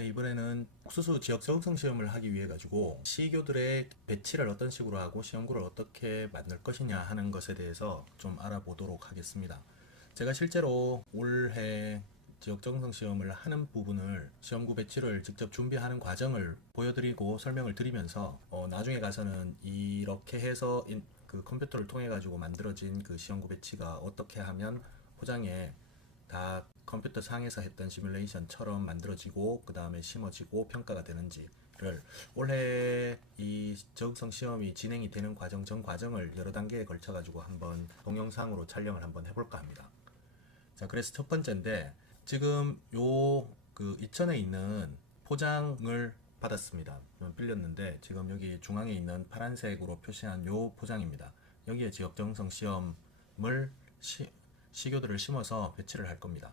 네, 이번에는 옥수수 지역 적응성 시험을 하기 위해 가지고 시교들의 배치를 어떤 식으로 하고 시험구를 어떻게 만들 것이냐 하는 것에 대해서 좀 알아보도록 하겠습니다. 제가 실제로 올해 지역 적응성 시험을 하는 부분을 시험구 배치를 직접 준비하는 과정을 보여드리고 설명을 드리면서 나중에 가서는 이렇게 해서 그 컴퓨터를 통해 가지고 만들어진 그 시험구 배치가 어떻게 하면 포장에 다 컴퓨터 상에서 했던 시뮬레이션처럼 만들어지고 그 다음에 심어지고 평가가 되는지를 올해 이 적응성 시험이 진행이 되는 과정 전 과정을 여러 단계에 걸쳐 가지고 한번 동영상으로 촬영을 한번 해볼까 합니다. 자, 그래서 첫 번째인데 지금 요 그 이천에 있는 포장을 받았습니다. 빌렸는데 지금 여기 중앙에 있는 파란색으로 표시한 요 포장입니다. 여기에 지역 적응성 시험을 시교들을 심어서 배치를 할 겁니다.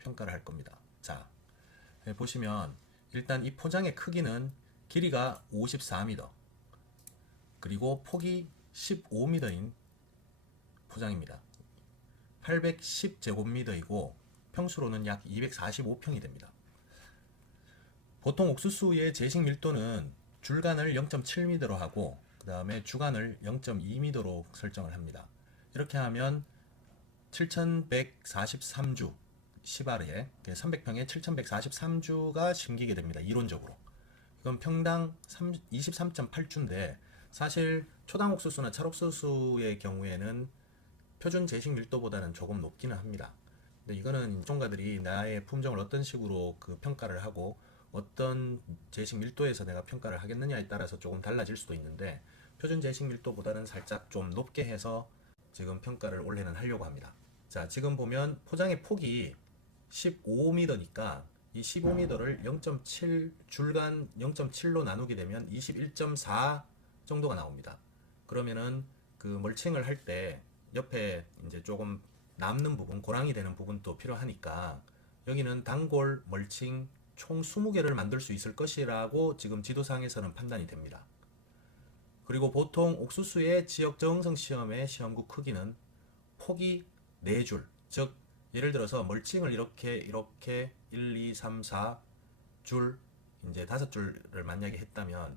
평가를 할 겁니다. 자, 보시면 일단 이 포장의 크기는 길이가 54m 그리고 폭이 15m인 포장입니다. 810제곱미터이고 평수로는 약 245평이 됩니다. 보통 옥수수의 제식 밀도는 줄간을 0.7m로 하고 그 다음에 주간을 0.2m로 설정을 합니다. 이렇게 하면 7143주 10알에 300평에 7143주가 심기게 됩니다. 이론적으로. 이건 평당 23.8주인데 사실 초당 옥수수나 찰옥수수의 경우에는 표준 제식 밀도보다는 조금 높기는 합니다. 근데 이거는 전문가들이 나의 품종을 어떤 식으로 그 평가를 하고 어떤 제식 밀도에서 내가 평가를 하겠느냐에 따라서 조금 달라질 수도 있는데 표준 제식 밀도보다는 살짝 좀 높게 해서 지금 평가를 올해는 하려고 합니다. 자, 지금 보면 포장의 폭이 15m니까 이 15m를 0.7 줄간 0.7로 나누게 되면 21.4 정도가 나옵니다. 그러면은 그 멀칭을 할 때 옆에 이제 조금 남는 부분, 고랑이 되는 부분도 필요하니까 여기는 단골 멀칭 총 20개를 만들 수 있을 것이라고 지금 지도상에서는 판단이 됩니다. 그리고 보통 옥수수의 지역 적응성 시험의 시험구 크기는 폭이 4줄, 즉 예를 들어서 멀칭을 이렇게 1, 2, 3, 4줄 이제 5줄을 만약에 했다면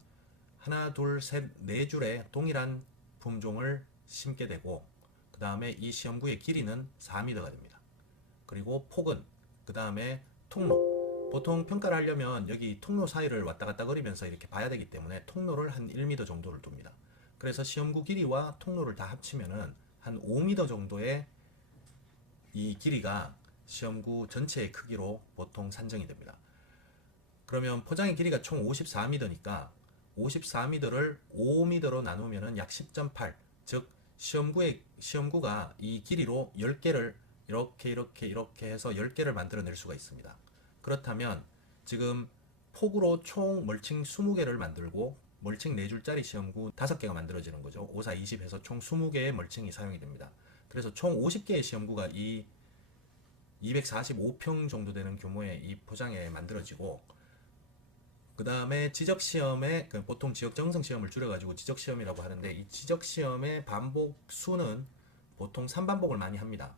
하나, 둘, 셋, 4줄의 동일한 품종을 심게 되고 그 다음에 이 시험구의 길이는 4m가 됩니다. 그리고 폭은 그 다음에 통로 보통 평가를 하려면 여기 통로 사이를 왔다 갔다 거리면서 이렇게 봐야 되기 때문에 통로를 한 1m 정도를 둡니다. 그래서 시험구 길이와 통로를 다 합치면은 한 5m 정도의 이 길이가 시험구 전체의 크기로 보통 산정이 됩니다. 그러면 포장의 길이가 총 54m니까 54m를 5m로 나누면 약 10.8, 즉 시험구가 이 길이로 10개를 이렇게 해서 10개를 만들어낼 수가 있습니다. 그렇다면 지금 폭으로 총 멀칭 20개를 만들고 멀칭 4줄짜리 시험구 5개가 만들어지는 거죠. 5, 4, 20 해서 총 20개의 멀칭이 사용이 됩니다. 그래서 총 50개의 시험구가 이 245평 정도 되는 규모의 이 포장에 만들어지고 그 다음에 지적시험에 보통 지역 적응성 시험을 줄여가지고 지적시험이라고 하는데 이 지적시험의 반복 수는 보통 3반복을 많이 합니다.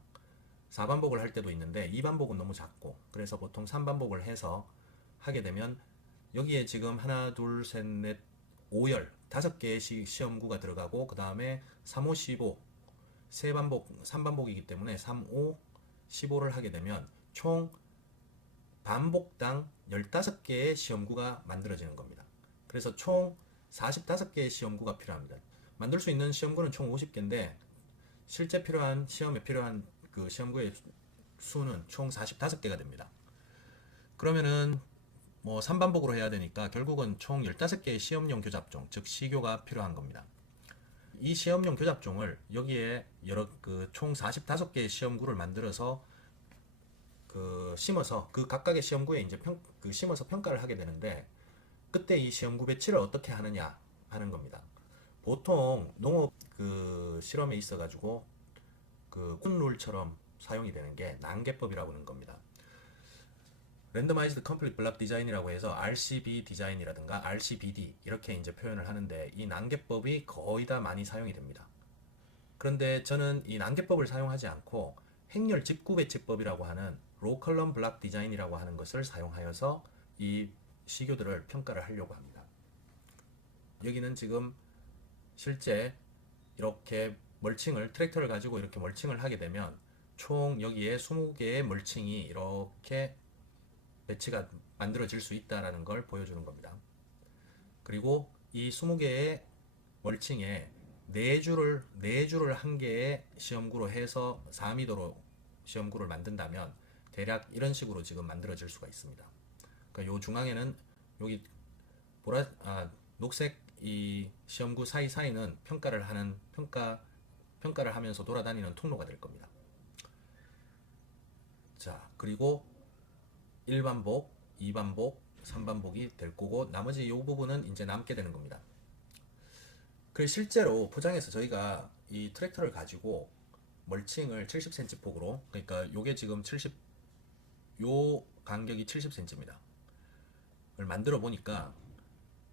4반복을 할 때도 있는데 2반복은 너무 작고 그래서 보통 3반복을 해서 하게 되면 여기에 지금 하나, 둘, 셋, 넷, 5열 5개의 시험구가 들어가고 그 다음에 3, 5, 15 3반복, 3반복이기 때문에 3, 5, 15를 하게 되면 총 반복당 15개의 시험구가 만들어지는 겁니다. 그래서 총 45개의 시험구가 필요합니다. 만들 수 있는 시험구는 총 50개인데 실제 필요한 시험에 필요한 그 시험구의 수는 총 45개가 됩니다. 그러면은 뭐 3반복으로 해야 되니까 결국은 총 15개의 시험용 교잡종, 즉 시교가 필요한 겁니다. 이 시험용 교잡종을 여기에 여러 그 총 45개의 시험구를 만들어서 그 심어서 그 각각의 시험구에 이제 심어서 평가를 하게 되는데 그때 이 시험구 배치를 어떻게 하느냐 하는 겁니다. 보통 농업 그 실험에 있어 가지고 그 룰처럼 사용이 되는 게 난개법이라고 하는 겁니다. 랜더마이즈드 컴플릿 블록 디자인이라고 해서 RCB 디자인이라든가 RCBD 이렇게 이제 표현을 하는데 이 난개법이 거의 다 많이 사용이 됩니다. 그런데 저는 이 난개법을 사용하지 않고 행렬 집구 배치법이라고 하는 로컬럼 블록 디자인이라고 하는 것을 사용하여서 이 시교들을 평가를 하려고 합니다. 여기는 지금 실제 이렇게 멀칭을 트랙터를 가지고 이렇게 멀칭을 하게 되면 총 여기에 20개의 멀칭이 이렇게 배치가 만들어질 수 있다라는 걸 보여주는 겁니다. 그리고 이 20개의 멀칭에 4줄을 한 개의 시험구로 해서 4m로 시험구를 만든다면 대략 이런 식으로 지금 만들어질 수가 있습니다. 그러니까 요 중앙에는 여기 녹색 이 시험구 사이사이는 평가를 하면서 돌아다니는 통로가 될 겁니다. 자, 그리고 1반복, 2반복, 3반복이 될 거고 나머지 이 부분은 이제 남게 되는 겁니다. 그리고 실제로 포장해서 저희가 이 트랙터를 가지고 멀칭을 70cm 폭으로, 그러니까 요게 지금 요 간격이 70cm입니다. 을 만들어 보니까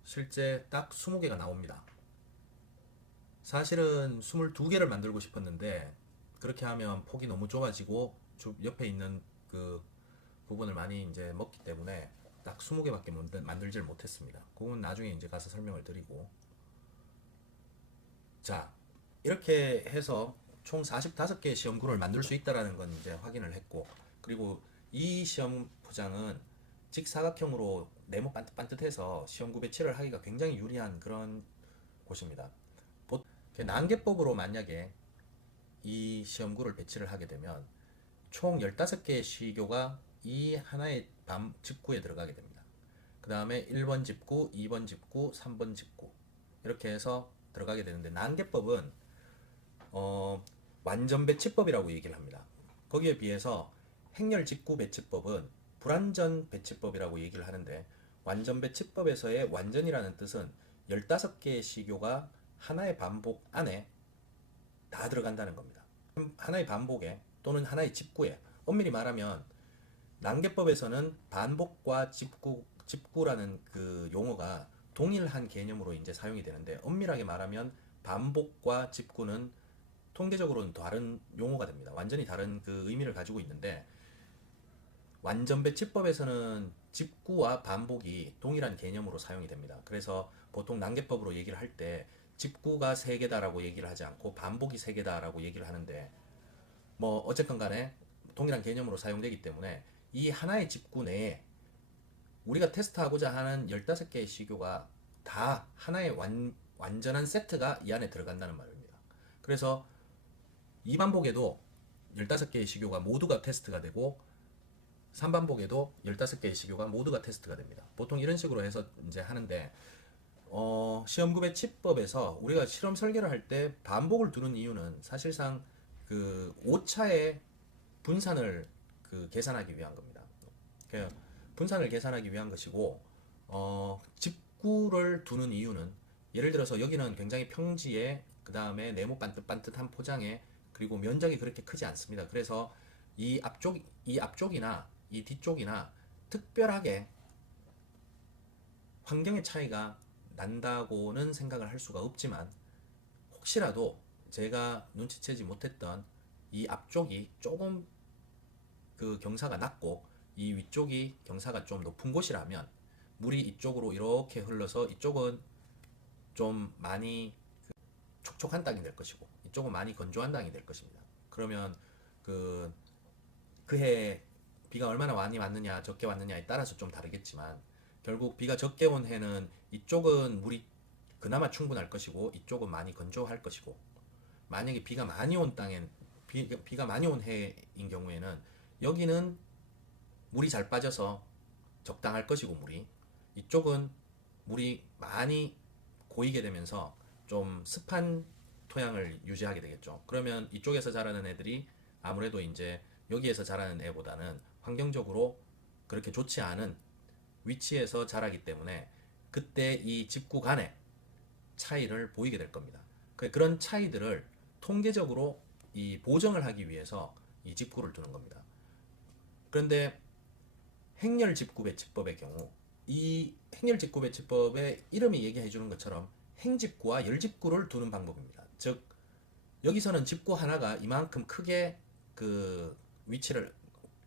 실제 딱 20개가 나옵니다. 사실은 22개를 만들고 싶었는데 그렇게 하면 폭이 너무 좁아지고 옆에 있는 그 부분을 많이 이제 먹기 때문에 딱 20개밖에 만들질 못했습니다. 그건 나중에 이제 가서 설명을 드리고. 자, 이렇게 해서 총 45개의 시험구를 만들 수 있다라는 건 이제 확인을 했고, 그리고 이 시험 포장은 직사각형으로 네모 반듯반듯해서 시험구 배치를 하기가 굉장히 유리한 그런 곳입니다. 난개법으로 만약에 이 시험구를 배치를 하게 되면 총 15개의 시교가 이 하나의 집구에 들어가게 됩니다. 그 다음에 1번 집구, 2번 집구, 3번 집구 이렇게 해서 들어가게 되는데, 난개법은 완전 배치법이라고 얘기를 합니다. 거기에 비해서 행렬 직구 배치법은 불완전 배치법이라고 얘기를 하는데, 완전 배치법에서의 완전이라는 뜻은 15개의 시교가 하나의 반복 안에 다 들어간다는 겁니다. 하나의 반복에 또는 하나의 집구에, 엄밀히 말하면 난개법에서는 반복과 집구라는 그 용어가 동일한 개념으로 이제 사용이 되는데, 엄밀하게 말하면 반복과 집구는 통계적으로는 다른 용어가 됩니다. 완전히 다른 그 의미를 가지고 있는데, 완전 배치법에서는 집구와 반복이 동일한 개념으로 사용이 됩니다. 그래서 보통 난개법으로 얘기를 할 때 집구가 3개다라고 얘기를 하지 않고 반복이 3개다라고 얘기를 하는데, 뭐 어쨌건 간에 동일한 개념으로 사용되기 때문에 이 하나의 집구 내에 우리가 테스트하고자 하는 15개의 시교가 다 하나의 완전한 세트가 이 안에 들어간다는 말입니다. 그래서 2반복에도 15개의 시교가 모두가 테스트가 되고 3반복에도 15개의 시교가 모두가 테스트가 됩니다. 보통 이런 식으로 해서 이제 하는데, 시험구 배치법에서 우리가 실험 설계를 할 때 반복을 두는 이유는 사실상 그 오차의 분산을 계산하기 위한 겁니다. 분산을 계산하기 위한 것이고, 집구를 두는 이유는 예를 들어서 여기는 굉장히 평지에, 그 다음에 네모 반듯반듯한 포장에, 그리고 면적이 그렇게 크지 않습니다. 그래서 이 앞쪽이나 이 뒤쪽이나 특별하게 환경의 차이가 난다고는 생각을 할 수가 없지만, 혹시라도 제가 눈치채지 못했던 이 앞쪽이 조금 그 경사가 낮고 이 위쪽이 경사가 좀 높은 곳이라면 물이 이쪽으로 이렇게 흘러서 이쪽은 좀 많이 촉촉한 땅이 될 것이고 이쪽은 많이 건조한 땅이 될 것입니다. 그러면 그해 비가 얼마나 많이 왔느냐 적게 왔느냐에 따라서 좀 다르겠지만, 결국 비가 적게 온 해는 이쪽은 물이 그나마 충분할 것이고 이쪽은 많이 건조할 것이고, 만약에 비가 많이 온 비가 많이 온 해인 경우에는 여기는 물이 잘 빠져서 적당할 것이고 이쪽은 물이 많이 고이게 되면서 좀 습한 토양을 유지하게 되겠죠. 그러면 이쪽에서 자라는 애들이 아무래도 이제 여기에서 자라는 애보다는 환경적으로 그렇게 좋지 않은 위치에서 자라기 때문에 그때 이 집구 간의 차이를 보이게 될 겁니다. 그런 차이들을 통계적으로 이 보정을 하기 위해서 이 집구를 두는 겁니다. 그런데 행렬 집구 배치법의 경우, 이 행렬 집구 배치법의 이름이 얘기해 주는 것처럼 행집구와 열집구를 두는 방법입니다. 즉 여기서는 집구 하나가 이만큼 크게 그 위치를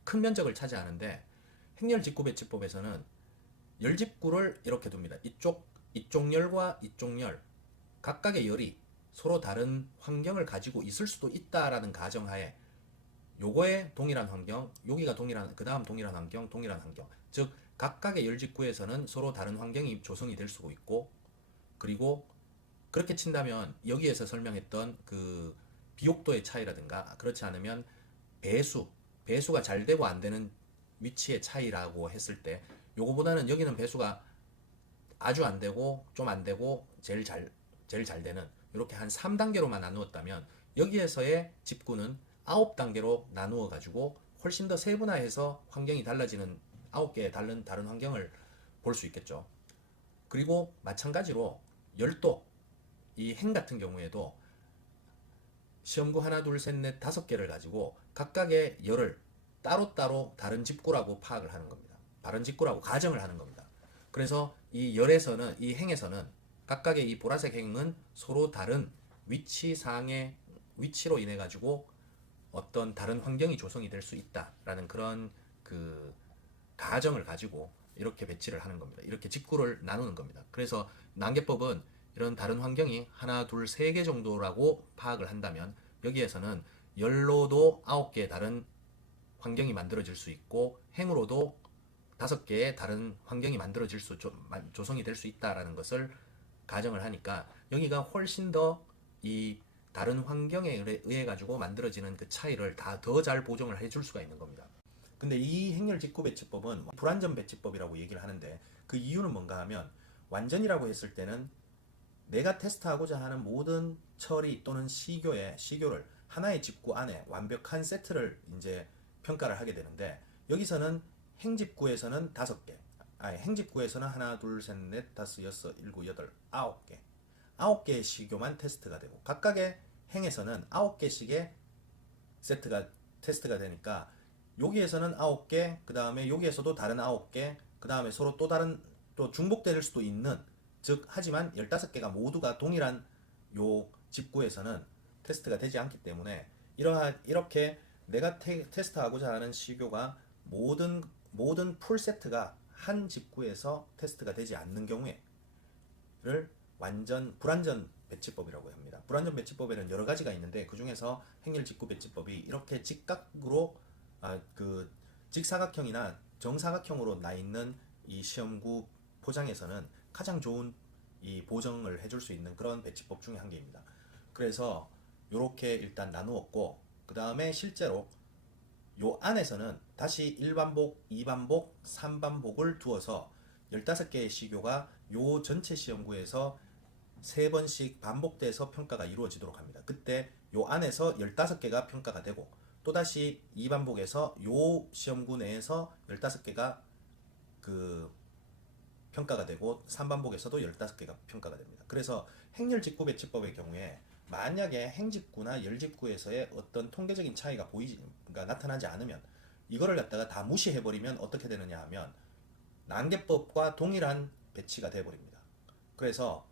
큰 면적을 차지하는데, 행렬 집구 배치법에서는 열집구를 이렇게 둡니다. 이쪽 열과 이쪽 열, 각각의 열이 서로 다른 환경을 가지고 있을 수도 있다라는 가정하에 요거에 동일한 환경, 여기가 동일한, 그 다음 동일한 환경, 동일한 환경. 즉, 각각의 열직구에서는 서로 다른 환경이 조성이 될 수가 있고, 그리고 그렇게 친다면 여기에서 설명했던 그 비옥도의 차이라든가, 그렇지 않으면 배수가 잘 되고 안 되는 위치의 차이라고 했을 때, 요거보다는 여기는 배수가 아주 안 되고, 좀 안 되고, 제일 잘 되는, 이렇게 한 3단계로만 나누었다면, 여기에서의 집구는 9단계로 나누어 가지고 훨씬 더 세분화해서 환경이 달라지는 9개의 다른 환경을 볼 수 있겠죠. 그리고 마찬가지로 열도, 이 행 같은 경우에도 시험구 하나, 둘, 셋, 넷, 5개를 가지고 각각의 열을 따로따로 다른 집구라고 파악을 하는 겁니다. 다른 집구라고 가정을 하는 겁니다. 그래서 이 열에서는, 이 행에서는 각각의 이 보라색 행은 서로 다른 위치로 인해 가지고 어떤 다른 환경이 조성이 될 수 있다라는 그런 그 가정을 가지고 이렇게 배치를 하는 겁니다. 이렇게 직구를 나누는 겁니다. 그래서 난개법은 이런 다른 환경이 하나, 둘, 세 개 정도라고 파악을 한다면 여기에서는 열로도 9개의 다른 환경이 만들어질 수 있고 행으로도 5개의 다른 환경이 조성이 될 수 있다라는 것을 가정을 하니까 여기가 훨씬 더 이 다른 환경에 의해 가지고 만들어지는 그 차이를 더 잘 보정을 해줄 수가 있는 겁니다. 근데 이 행렬 직구 배치법은 불완전 배치법이라고 얘기를 하는데 그 이유는 뭔가 하면 완전이라고 했을 때는 내가 테스트하고자 하는 모든 처리 또는 시교를 하나의 직구 안에 완벽한 세트를 이제 평가를 하게 되는데 여기서는 행직구에서는 5개, 행직구에서는 하나, 둘, 셋, 넷, 다섯, 여섯, 일곱, 여덟, 9개. 9개의 시교만 테스트가 되고 각각의 행에서는 9개씩의 테스트가 되니까 여기에서는 9개, 그 다음에 여기에서도 다른 9개, 그 다음에 서로 또 중복될 수도 있는, 즉 하지만 15개가 모두가 동일한 요 집구에서는 테스트가 되지 않기 때문에 이렇게 내가 테스트하고자 하는 시교가 모든 풀 세트가 한 집구에서 테스트가 되지 않는 경우에를 불완전 배치법이라고 합니다. 불완전 배치법에는 여러 가지가 있는데 그 중에서 행렬 직구 배치법이 이렇게 직각으로 직사각형이나 정사각형으로 나 있는 이 시험구 포장에서는 가장 좋은 이 보정을 해줄 수 있는 그런 배치법 중에 한 개입니다. 그래서 이렇게 일단 나누었고 그 다음에 실제로 요 안에서는 다시 1반복, 2반복, 3반복을 두어서 15개의 시교가 요 전체 시험구에서 3번씩 반복돼서 평가가 이루어지도록 합니다. 그때 요 안에서 15개가 평가가 되고 또다시 2반복에서 요 시험구 내에서 15개가 평가가 되고 3반복에서도 15개가 평가가 됩니다. 그래서 행렬 직구 배치법의 경우에 만약에 행직구나 열직구에서의 어떤 통계적인 차이가 나타나지 않으면 이거를 갖다가 다 무시해버리면 어떻게 되느냐 하면 난개법과 동일한 배치가 되어버립니다. 그래서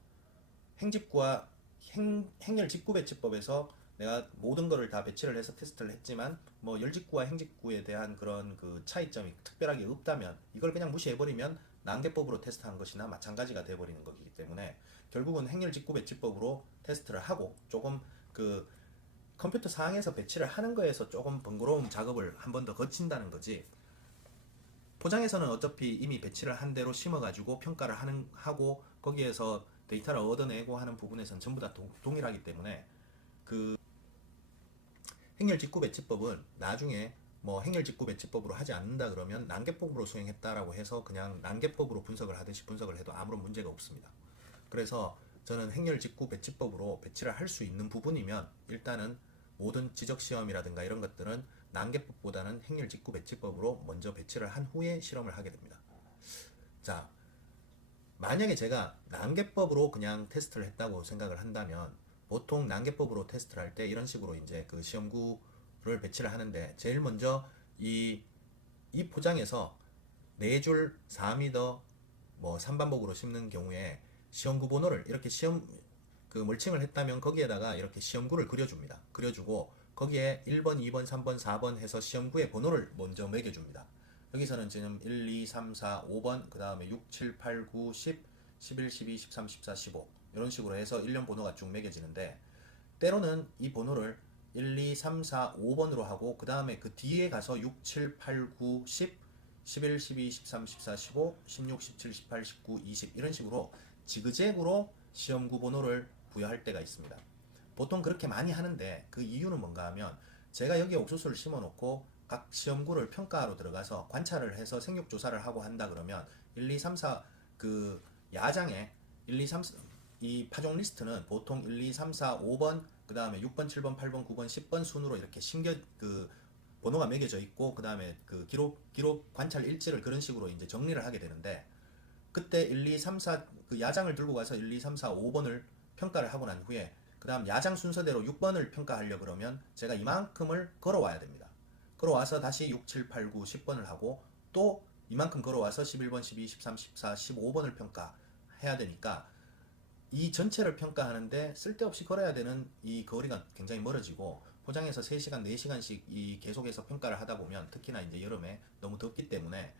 행렬 직구 배치법에서 내가 모든 거를 다 배치를 해서 테스트를 했지만 뭐 열직구와 행직구에 대한 그런 그 차이점이 특별하게 없다면 이걸 그냥 무시해버리면 난개법으로 테스트한 것이나 마찬가지가 되어버리는 것이기 때문에 결국은 행렬 직구 배치법으로 테스트를 하고 조금 컴퓨터 상에서 배치를 하는 거에서 조금 번거로운 작업을 한 번 더 거친다는 거지 포장에서는 어차피 이미 배치를 한 대로 심어가지고 평가를 하고 거기에서 데이터를 얻어내고 하는 부분에서는 전부 다 동일하기 때문에 행렬 직구 배치법은 나중에 뭐 행렬 직구 배치법으로 하지 않는다 그러면 난개법으로 수행했다라고 해서 그냥 난개법으로 분석을 하듯이 분석을 해도 아무런 문제가 없습니다. 그래서 저는 행렬 직구 배치법으로 배치를 할 수 있는 부분이면 일단은 모든 지적 시험이라든가 이런 것들은 난개법보다는 행렬 직구 배치법으로 먼저 배치를 한 후에 실험을 하게 됩니다. 자, 만약에 제가 난개법으로 그냥 테스트를 했다고 생각을 한다면 보통 난개법으로 테스트를 할 때 이런 식으로 이제 그 시험구를 배치를 하는데 제일 먼저 이 포장에서 4줄 4m 뭐 3반복으로 심는 경우에 시험구 번호를 이렇게 멀칭을 했다면 거기에다가 이렇게 시험구를 그려줍니다. 그려주고 거기에 1번, 2번, 3번, 4번 해서 시험구의 번호를 먼저 매겨줍니다. 여기서는 지금 1, 2, 3, 4, 5번, 그 다음에 6, 7, 8, 9, 10, 11, 12, 13, 14, 15 이런 식으로 해서 일련 번호가 쭉 매겨지는데, 때로는 이 번호를 1, 2, 3, 4, 5번으로 하고 그 다음에 그 뒤에 가서 6, 7, 8, 9, 10, 11, 12, 13, 14, 15, 16, 17, 18, 19, 20 이런 식으로 지그재그로 시험구 번호를 부여할 때가 있습니다. 보통 그렇게 많이 하는데 그 이유는 뭔가 하면, 제가 여기에 옥수수를 심어 놓고 각 시험구를 평가하러 들어가서 관찰을 해서 생육 조사를 하고 한다 그러면 1, 2, 3, 4 그 야장에 1, 2, 3, 이 파종 리스트는 보통 1, 2, 3, 4, 5번, 그 다음에 6번, 7번, 8번, 9번, 10번 순으로 이렇게 번호가 매겨져 있고, 그 다음에 그 기록 관찰 일지를 그런 식으로 이제 정리를 하게 되는데, 그때 1, 2, 3, 4 그 야장을 들고 가서 1, 2, 3, 4, 5번을 평가를 하고 난 후에 그 다음 야장 순서대로 6번을 평가하려 그러면 제가 이만큼을 걸어와야 됩니다. 걸어와서 다시 6, 7, 8, 9, 10번을 하고 또 이만큼 걸어와서 11번, 12, 13, 14, 15번을 평가해야 되니까 이 전체를 평가하는데 쓸데없이 걸어야 되는 이 거리가 굉장히 멀어지고, 포장해서 3시간, 4시간씩 이 계속해서 평가를 하다 보면 특히나 이제 여름에 너무 덥기 때문에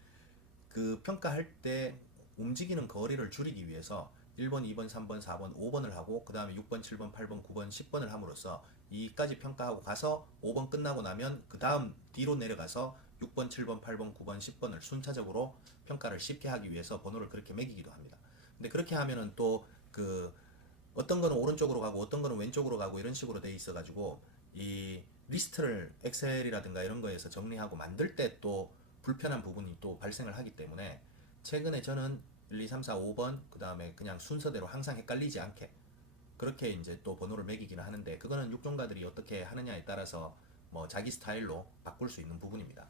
그 평가할 때 움직이는 거리를 줄이기 위해서 1번, 2번, 3번, 4번, 5번을 하고 그 다음에 6번, 7번, 8번, 9번, 10번을 함으로써 이까지 평가하고 가서 5번 끝나고 나면 그 다음 뒤로 내려가서 6번, 7번, 8번, 9번, 10번을 순차적으로 평가를 쉽게 하기 위해서 번호를 그렇게 매기기도 합니다. 근데 그렇게 하면은 또 그 어떤 거는 오른쪽으로 가고 어떤 거는 왼쪽으로 가고 이런 식으로 돼 있어 가지고 이 리스트를 엑셀이라든가 이런 거에서 정리하고 만들 때 또 불편한 부분이 또 발생을 하기 때문에, 최근에 저는 1, 2, 3, 4, 5번 그 다음에 그냥 순서대로 항상 헷갈리지 않게 그렇게 이제 또 번호를 매기기는 하는데, 그거는 육종가들이 어떻게 하느냐에 따라서 뭐 자기 스타일로 바꿀 수 있는 부분입니다.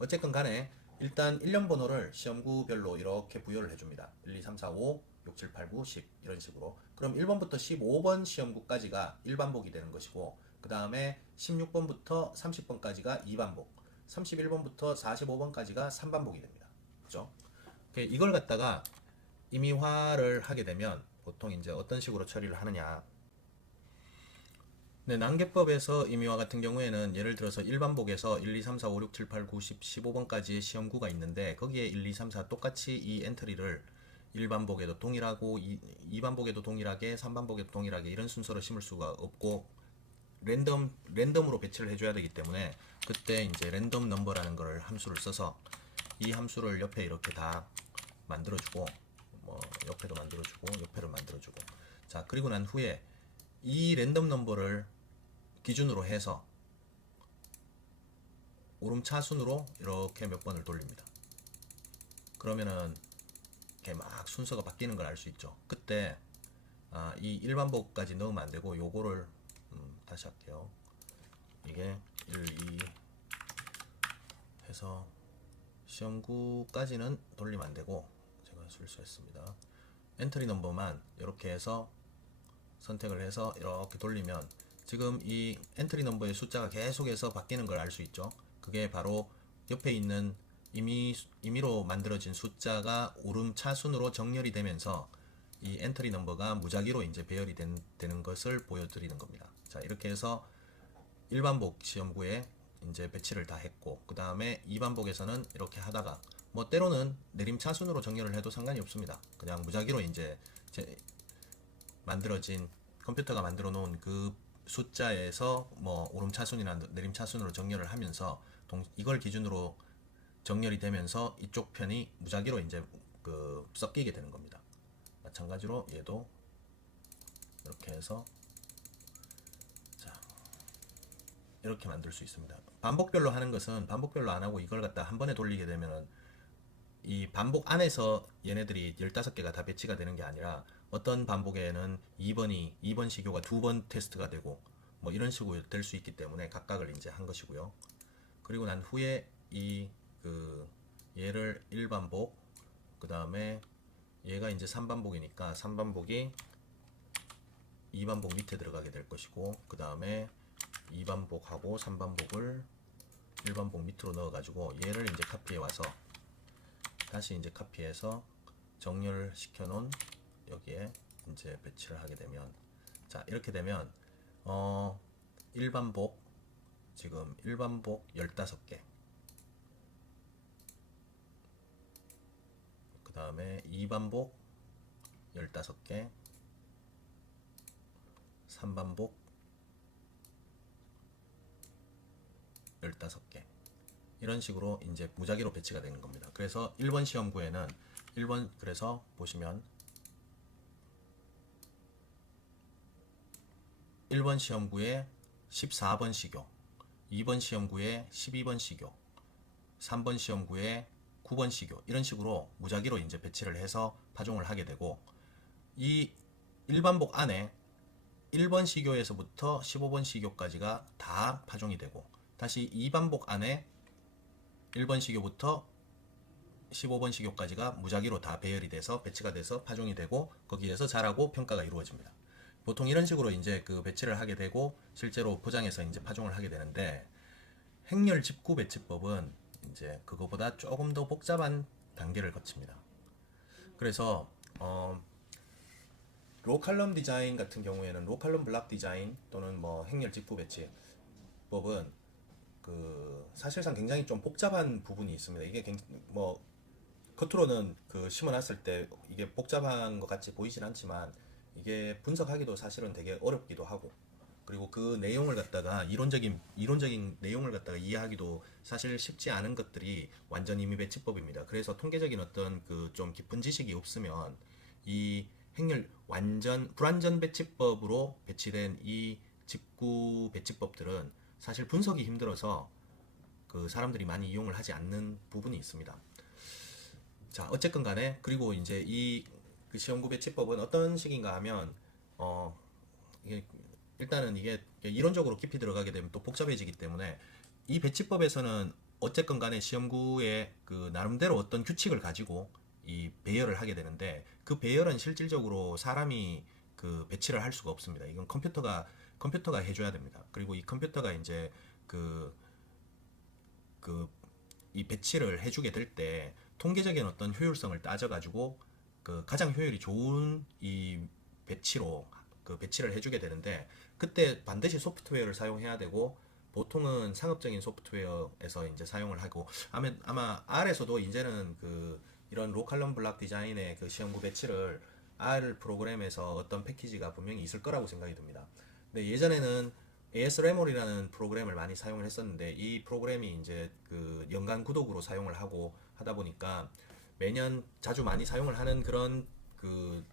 어쨌든 간에 일단 1년 번호를 시험구별로 이렇게 부여를 해줍니다. 1, 2, 3, 4, 5, 6, 7, 8, 9, 10 이런 식으로. 그럼 1번부터 15번 시험구까지가 1반복이 되는 것이고, 그 다음에 16번부터 30번까지가 2반복, 31번부터 45번까지가 3반복이 됩니다. 그죠? 이걸 갖다가 임의화를 하게 되면 보통 이제 어떤 식으로 처리를 하느냐. 네, 난개법에서 임의화 같은 경우에는 예를 들어서 1반복에서 1, 2, 3, 4, 5, 6, 7, 8, 9, 10, 15번까지의 시험구가 있는데, 거기에 1, 2, 3, 4 똑같이 이 엔트리를 1반복에도 동일하고 2반복에도 동일하게 3반복에도 동일하게 이런 순서로 심을 수가 없고, 랜덤으로 배치를 해줘야 되기 때문에 그때 이제 랜덤 넘버라는 걸 함수를 써서 이 함수를 옆에 이렇게 다 만들어주고, 뭐 옆에도 만들어주고 옆에를 만들어주고, 자 그리고 난 후에 이 랜덤 넘버를 기준으로 해서 오름차순으로 이렇게 몇 번을 돌립니다. 그러면은 이렇게 막 순서가 바뀌는 걸 알 수 있죠. 그때 이 일반복까지 넣으면 안 되고 요거를 다시 할게요. 이게 1, 2 해서 시험구까지는 돌리면 안 되고, 제가 실수했습니다. 엔트리 넘버만 이렇게 해서 선택을 해서 이렇게 돌리면 지금 이 엔트리 넘버의 숫자가 계속해서 바뀌는 걸 알 수 있죠. 그게 바로 옆에 있는 임의로 만들어진 숫자가 오름차순으로 정렬이 되면서 이 엔트리 넘버가 무작위로 이제 배열이 되는 것을 보여드리는 겁니다. 자, 이렇게 해서 1반복 시험구에 이제 배치를 다 했고, 그 다음에 2반복에서는 이렇게 하다가 뭐 때로는 내림차순으로 정렬을 해도 상관이 없습니다. 그냥 무작위로 이제 만들어진 컴퓨터가 만들어 놓은 그 숫자에서 뭐 오름차순이나 내림차순으로 정렬을 하면서 이걸 기준으로 정렬이 되면서 이쪽 편이 무작위로 이제 섞이게 되는 겁니다. 마찬가지로 얘도 이렇게 해서 자 이렇게 만들 수 있습니다. 반복별로 하는 것은 반복별로 안 하고 이걸 갖다 한 번에 돌리게 되면은 이 반복 안에서 얘네들이 15개가 다 배치가 되는 게 아니라, 어떤 반복에는 2번 시교가 2번 테스트가 되고 뭐 이런 식으로 될 수 있기 때문에 각각을 이제 한 것이고요. 그리고 난 후에 얘를 1반복, 그 다음에 얘가 이제 3반복이니까 3반복이 2반복 밑에 들어가게 될 것이고, 그 다음에 2반복하고 3반복을 1반복 밑으로 넣어가지고 얘를 이제 카피해 와서 다시 이제 카피해서 정렬시켜 놓은 여기에 이제 배치를 하게 되면, 자 이렇게 되면 1반복 지금 1반복 15개, 다음에 2반복 15개, 3반복 15개, 이런 식으로 이제 무작위로 배치가 되는 겁니다. 그래서 1번 시험구에는 1번, 그래서 보시면 1번 시험구에 14번 시교, 2번 시험구에 12번 시교, 3번 시험구에 9번 시교, 이런 식으로 무작위로 이제 배치를 해서 파종을 하게 되고, 이 1반복 안에 1번 시교에서부터 15번 시교까지가 다 파종이 되고, 다시 2반복 안에 1번 시교부터 15번 시교까지가 무작위로 다 배열이 돼서 배치가 돼서 파종이 되고, 거기에서 자라고 평가가 이루어집니다. 보통 이런 식으로 이제 그 배치를 하게 되고 실제로 포장해서 이제 파종을 하게 되는데, 행렬 집구 배치법은 이제 그거보다 조금 더 복잡한 단계를 거칩니다. 그래서 로컬럼 디자인 같은 경우에는 로컬럼 블락 디자인 또는 뭐 행렬 집구 배치법은 그 사실상 굉장히 좀 복잡한 부분이 있습니다. 이게 뭐 겉으로는 그 심어놨을 때 이게 복잡한 것 같이 보이진 않지만, 이게 분석하기도 사실은 되게 어렵기도 하고, 그리고 그 내용을 갖다가 이론적인 내용을 갖다가 이해하기도 사실 쉽지 않은 것들이 완전 임의 배치법입니다. 그래서 통계적인 어떤 그 좀 깊은 지식이 없으면 이 행렬 완전 불완전 배치법으로 배치된 이 직구 배치법들은 사실 분석이 힘들어서 그 사람들이 많이 이용을 하지 않는 부분이 있습니다. 자, 어쨌건 간에, 그리고 이제 그 시험구 배치법은 어떤 식인가 하면, 이게 일단은 이게 이론적으로 깊이 들어가게 되면 또 복잡해지기 때문에, 이 배치법에서는 어쨌건 간에 시험구에 그 나름대로 어떤 규칙을 가지고 이 배열을 하게 되는데, 그 배열은 실질적으로 사람이 그 배치를 할 수가 없습니다. 이건 컴퓨터가 해줘야 됩니다. 그리고 이 컴퓨터가 이제 이 배치를 해주게 될 때 통계적인 어떤 효율성을 따져가지고 그 가장 효율이 좋은 이 배치로 그 배치를 해주게 되는데, 그때 반드시 소프트웨어를 사용해야 되고, 보통은 상업적인 소프트웨어에서 이제 사용을 하고, 아마 R에서도 이제는 그 이런 로컬럼 블락 디자인의 그 시험구 배치를 R 프로그램에서 어떤 패키지가 분명히 있을 거라고 생각이 듭니다. 근데 예전에는 ASREMOL이라는 프로그램을 많이 사용을 했었는데, 이 프로그램이 이제 그 연간 구독으로 사용을 하고 하다 보니까 매년 자주 많이 사용을 하는 그런 그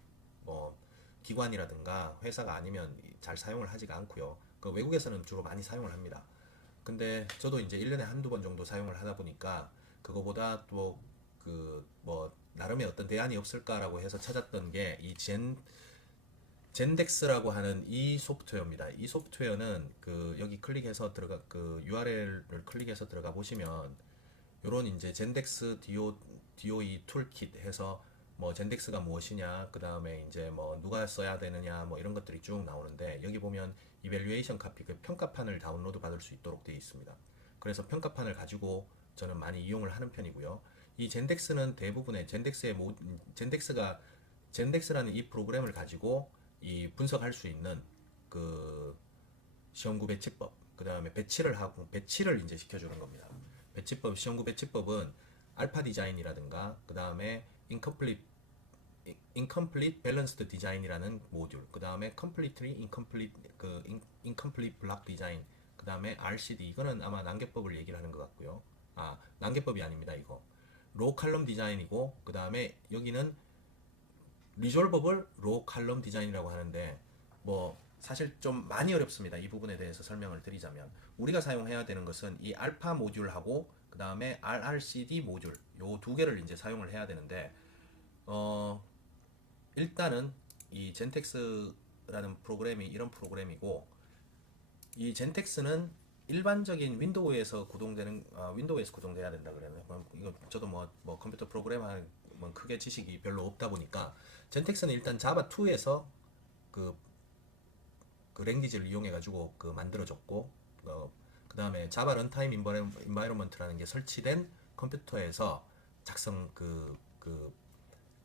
뭐 기관이라든가 회사가 아니면 잘 사용을 하지가 않고요. 그 외국에서는 주로 많이 사용을 합니다. 근데 저도 이제 1년에 한두 번 정도 사용을 하다 보니까 그거보다 또 그 뭐 나름의 어떤 대안이 없을까라고 해서 찾았던 게 이 젠덱스라고 하는 이 소프트웨어입니다. 이 소프트웨어는 그 여기 클릭해서 들어가 그 URL을 클릭해서 들어가 보시면 요런 이제 젠덱스 DOE 툴킷 해서 뭐 젠덱스가 무엇이냐, 그 다음에 이제 뭐 누가 써야 되느냐, 뭐 이런 것들이 쭉 나오는데, 여기 보면 이밸류에이션 카피, 그 평가판을 다운로드 받을 수 있도록 되어 있습니다. 그래서 평가판을 가지고 저는 많이 이용을 하는 편이고요. 이 젠덱스는 대부분의 젠덱스라는 이 프로그램을 가지고 이 분석할 수 있는 그 시험구 배치법, 그 다음에 배치를 이제 시켜주는 겁니다. 시험구 배치법은 알파 디자인이라든가, 그 다음에 incomplete balanced design이라는 모듈, 그 다음에 completely incomplete block design, 그 다음에 RCD, 이거는 아마 난개법을 얘기를 하는 것 같고요. 난개법이 아닙니다. 이거 로우 칼럼 디자인이고, 그 다음에 여기는 리졸버블 로우 칼럼 디자인이라고 하는데, 뭐 사실 좀 많이 어렵습니다. 이 부분에 대해서 설명을 드리자면, 우리가 사용해야 되는 것은 이 알파 모듈하고 그 다음에 RRCD 모듈, 요 두 개를 이제 사용을 해야 되는데, 일단은 이 젠텍스라는 프로그램이 이런 프로그램이고, 이 젠텍스는 일반적인 윈도우에서 구동돼야 된다 그래요. 이거 저도 뭐 컴퓨터 프로그램 하는 뭐 크게 지식이 별로 없다 보니까, 젠텍스는 일단 자바 2에서 그 랭귀지를 이용해 가지고 그 만들어졌고, 그 다음에 자바 런타임 인바이러먼트라는 게 설치된 컴퓨터에서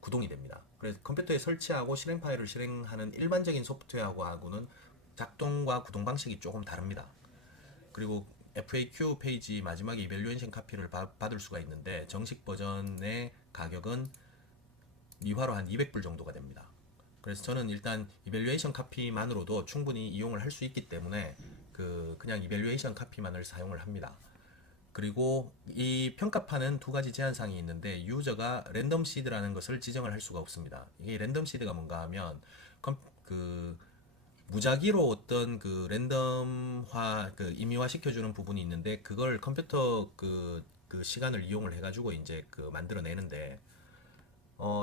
구동이 됩니다. 그래서 컴퓨터에 설치하고 실행 파일을 실행하는 일반적인 소프트웨어하고는 작동과 구동 방식이 조금 다릅니다. 그리고 FAQ 페이지 마지막에 이밸류에이션 카피를 받을 수가 있는데, 정식 버전의 가격은 미화로 한 200불 정도가 됩니다. 그래서 저는 일단 이밸류에이션 카피만으로도 충분히 이용을 할 수 있기 때문에 그냥 이밸류에이션 카피만을 사용을 합니다. 그리고 이 평가판은 두 가지 제한사항이 있는데 유저가 랜덤 시드라는 것을 지정을 할 수가 없습니다. 이게 랜덤 시드가 뭔가 하면 그 무작위로 어떤 그 랜덤화 임의화 시켜주는 부분이 있는데 그걸 컴퓨터 그 시간을 이용을 해가지고 이제 만들어내는데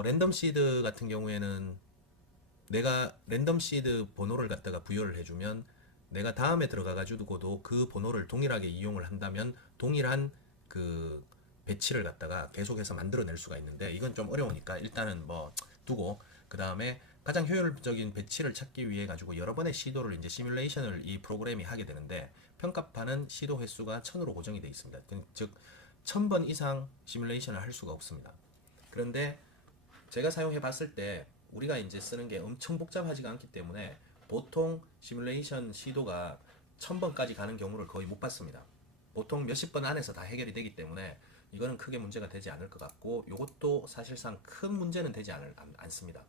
랜덤 시드 같은 경우에는 내가 랜덤 시드 번호를 갖다가 부여를 해주면 내가 다음에 들어가가지고도 그 번호를 동일하게 이용을 한다면 동일한 그 배치를 갖다가 계속해서 만들어낼 수가 있는데 이건 좀 어려우니까 일단은 뭐 두고 그 다음에 가장 효율적인 배치를 찾기 위해 가지고 여러 번의 시도를 이제 시뮬레이션을 이 프로그램이 하게 되는데 평가판은 시도 횟수가 1000으로 고정이 되어 있습니다. 즉 1000번 이상 시뮬레이션을 할 수가 없습니다. 그런데 제가 사용해 봤을 때 우리가 이제 쓰는 게 엄청 복잡하지가 않기 때문에 보통 시뮬레이션 시도가 1000번까지 가는 경우를 거의 못 봤습니다. 보통 몇십 번 안에서 다 해결이 되기 때문에 이거는 크게 문제가 되지 않을 것 같고 이것도 사실상 큰 문제는 되지 않습니다.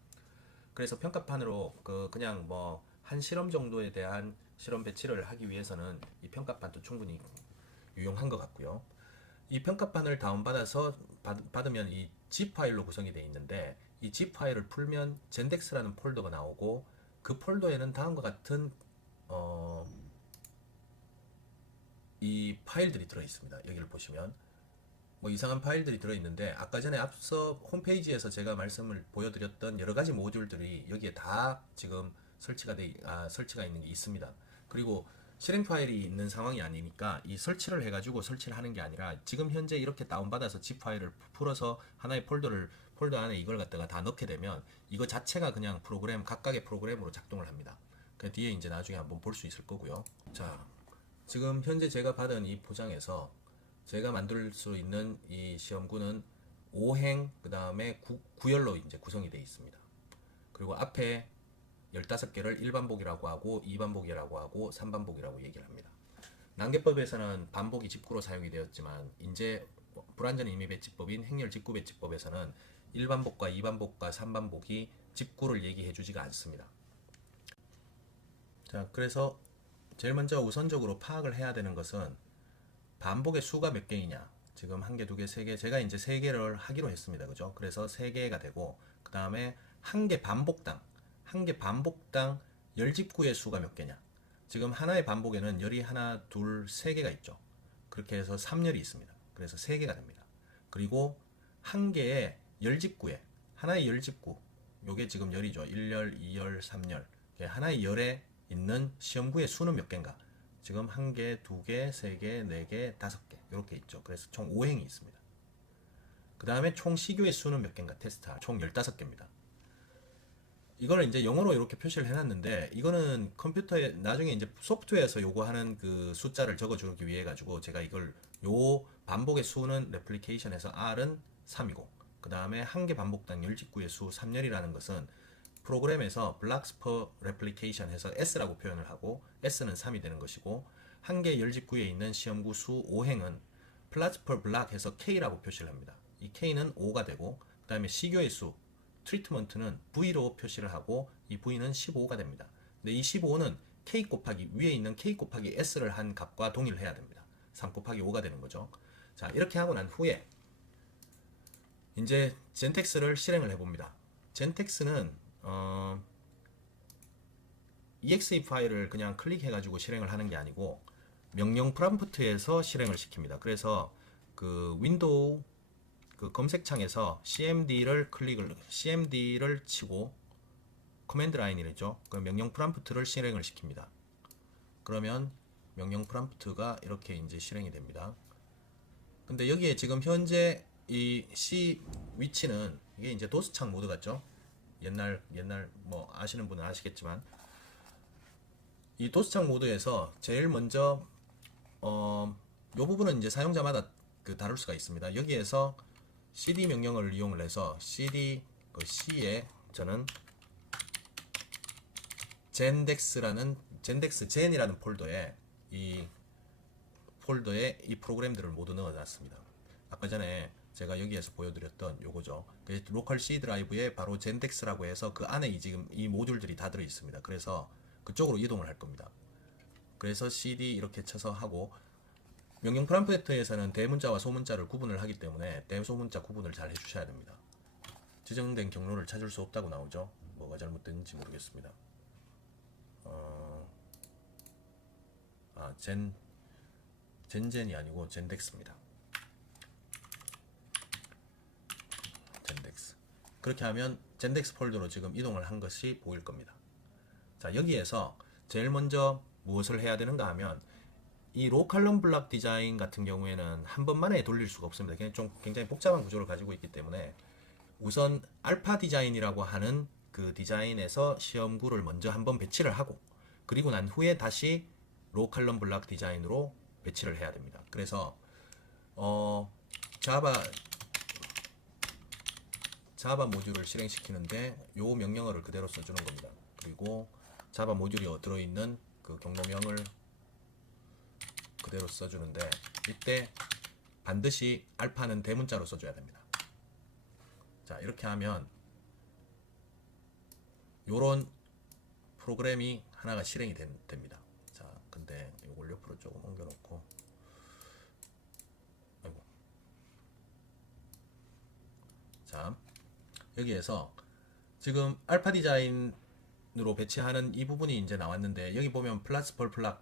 그래서 평가판으로 그냥 뭐 한 실험 정도에 대한 실험 배치를 하기 위해서는 이 평가판도 충분히 유용한 것 같고요. 이 평가판을 다운받아서 받으면 이 zip 파일로 구성이 되어 있는데 이 zip 파일을 풀면 젠덱스라는 폴더가 나오고 그 폴더에는 다음과 같은 이 파일들이 들어 있습니다. 여기를 보시면 뭐 이상한 파일들이 들어 있는데 아까 전에 앞서 홈페이지에서 제가 말씀을 보여드렸던 여러 가지 모듈들이 여기에 다 지금 설치가 있는 게 있습니다. 그리고 실행 파일이 있는 상황이 아니니까 이 설치를 해가지고 설치를 하는 게 아니라 지금 현재 이렇게 다운받아서 zip 파일을 풀어서 하나의 폴더 안에 이걸 갖다가 다 넣게 되면 이거 자체가 그냥 각각의 프로그램으로 작동을 합니다. 그 뒤에 이제 나중에 한번 볼 수 있을 거고요. 자, 지금 현재 제가 받은 이 포장에서 제가 만들 수 있는 이 시험구는 5행 그 다음에 9열로 이제 구성이 되어 있습니다. 그리고 앞에 15개를 1반복이라고 하고 2반복이라고 하고 3반복이라고 얘기를 합니다. 난개법에서는 반복이 집구로 사용이 되었지만 이제 불완전 임의 배치법인 행렬 직구 배치법에서는 1반복과 2반복과 3반복이 집구를 얘기해 주지가 않습니다. 자, 그래서 제일 먼저 우선적으로 파악을 해야 되는 것은 반복의 수가 몇 개이냐. 지금 1개, 2개, 3개. 제가 이제 3개를 하기로 했습니다. 그죠? 그래서 3개가 되고, 그 다음에 한 개 반복당 10집구의 수가 몇 개냐. 지금 하나의 반복에는 열이 하나, 둘, 3개가 있죠. 그렇게 해서 3열이 있습니다. 그래서 3개가 됩니다. 그리고 한 개의 열집구에, 하나의 열집구, 요게 지금 열이죠. 1열, 2열, 3열. 하나의 열에 있는 시험구의 수는 몇 개인가? 지금 1개, 2개, 3개, 4개, 5개 이렇게 있죠. 그래서 총 5행이 있습니다. 그 다음에 총 시교의 수는 몇 개인가? 테스트할 총 15개입니다. 이거를 이제 영어로 이렇게 표시를 해놨는데 이거는 컴퓨터에 나중에 이제 소프트웨어에서 요구하는 그 숫자를 적어주기 위해 가지고 제가 이걸 요 반복의 수는 레플리케이션에서 R은 3이고 그 다음에 한 개 반복당 열직구의 수 3열이라는 것은 프로그램에서 blocks per replication 해서 S라고 표현을 하고 S는 3이 되는 것이고 한 개 열집구에 있는 시험구 수 5행은 plots per block 해서 K라고 표시를 합니다. 이 K는 5가 되고 그 다음에 시교의 수 트리트먼트는 V로 표시를 하고 이 V는 15가 됩니다. 근데 이 15는 K 곱하기 위에 있는 K 곱하기 S를 한 값과 동일해야 됩니다. 3 곱하기 5가 되는 거죠. 자, 이렇게 하고 난 후에 이제 젠텍스를 실행을 해봅니다. 젠텍스는 exe 파일을 그냥 클릭해가지고 실행을 하는 게 아니고 명령 프롬프트에서 실행을 시킵니다. 그래서 그 윈도우 그 검색창에서 cmd를 치고 커맨드 라인이죠. 그 명령 프롬프트를 실행을 시킵니다. 그러면 명령 프롬프트가 이렇게 이제 실행이 됩니다. 근데 여기에 지금 현재 이 C 위치는 이게 이제 도스창 모드 같죠? 옛날 뭐 아시는 분은 아시겠지만 이 도스창 모드에서 제일 먼저 요 부분은 이제 사용자마다 다룰 수가 있습니다. 여기에서 cd 명령을 이용을 해서 cd C에 저는 젠이라는 폴더에 이 프로그램들을 모두 넣어놨습니다. 아까 전에 제가 여기에서 보여드렸던 요거죠. 그 로컬 C 드라이브에 바로 젠덱스라고 해서 그 안에 지금 이 모듈들이 다 들어 있습니다. 그래서 그쪽으로 이동을 할 겁니다. 그래서 CD 이렇게 쳐서 하고, 명령 프롬프트에서는 대문자와 소문자를 구분을 하기 때문에 대소문자 구분을 잘 해주셔야 됩니다. 지정된 경로를 찾을 수 없다고 나오죠. 뭐가 잘못됐는지 모르겠습니다. 젠젠이 아니고 젠덱스입니다. 젠덱스. 그렇게 하면 젠덱스 폴더로 지금 이동을 한 것이 보일 겁니다. 자, 여기에서 제일 먼저 무엇을 해야 되는가 하면, 이 로컬럼 블락 디자인 같은 경우에는 한 번만에 돌릴 수가 없습니다. 그냥 좀 굉장히 복잡한 구조를 가지고 있기 때문에 우선 알파 디자인이라고 하는 그 디자인에서 시험구를 먼저 한번 배치를 하고, 그리고 난 후에 다시 로컬럼 블락 디자인으로 배치를 해야 됩니다. 그래서 자바 모듈을 실행시키는데 요 명령어를 그대로 써주는 겁니다. 그리고 자바 모듈이 들어있는 그 경로명을 그대로 써주는데, 이때 반드시 알파는 대문자로 써줘야 됩니다. 자, 이렇게 하면 요런 프로그램이 하나가 실행이 됩니다. 자, 근데 요걸 옆으로 조금 옮겨놓고, 아이고. 자, 여기에서 지금 알파 디자인으로 배치하는 이 부분이 이제 나왔는데, 여기 보면 플러스 펄 플락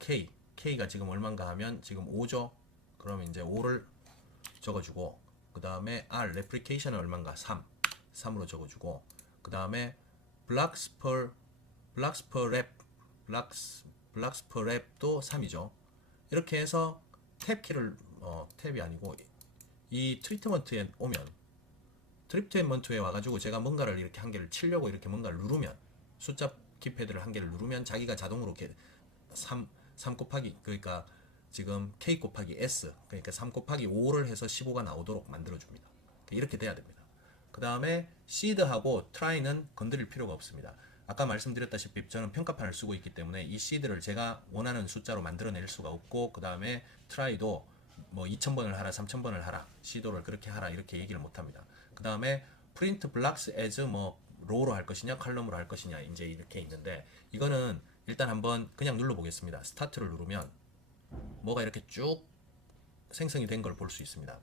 K가 지금 얼마인가 하면 지금 5죠. 그러면 이제 5를 적어주고, 그 다음에 R 레플리케이션은 얼마인가 3으로 적어주고, 그 다음에 블락스 per 랩도 3이죠. 이렇게 해서 탭 키를 탭이 아니고 이 트리트먼트에 와가지고 제가 뭔가를 이렇게 한 개를 치려고 이렇게 뭔가를 누르면, 숫자 키패드를 한 개를 누르면 자기가 자동으로 이렇게 3 곱하기, 그러니까 지금 K 곱하기 S, 그러니까 3 곱하기 5를 해서 15가 나오도록 만들어줍니다. 이렇게 돼야 됩니다. 그 다음에 seed하고 try는 건드릴 필요가 없습니다. 아까 말씀드렸다시피 저는 평가판을 쓰고 있기 때문에 이 seed를 제가 원하는 숫자로 만들어낼 수가 없고, 그 다음에 try도 뭐 2000번을 하라 3000번을 하라 시도를 그렇게 하라 이렇게 얘기를 못합니다. 그 다음에 print blocks as 뭐 row로 할 것이냐 컬럼으로 할 것이냐 이제 이렇게 있는데, 이거는 일단 한번 그냥 눌러 보겠습니다. 스타트를 누르면 뭐가 이렇게 쭉 생성이 된 걸 볼 수 있습니다.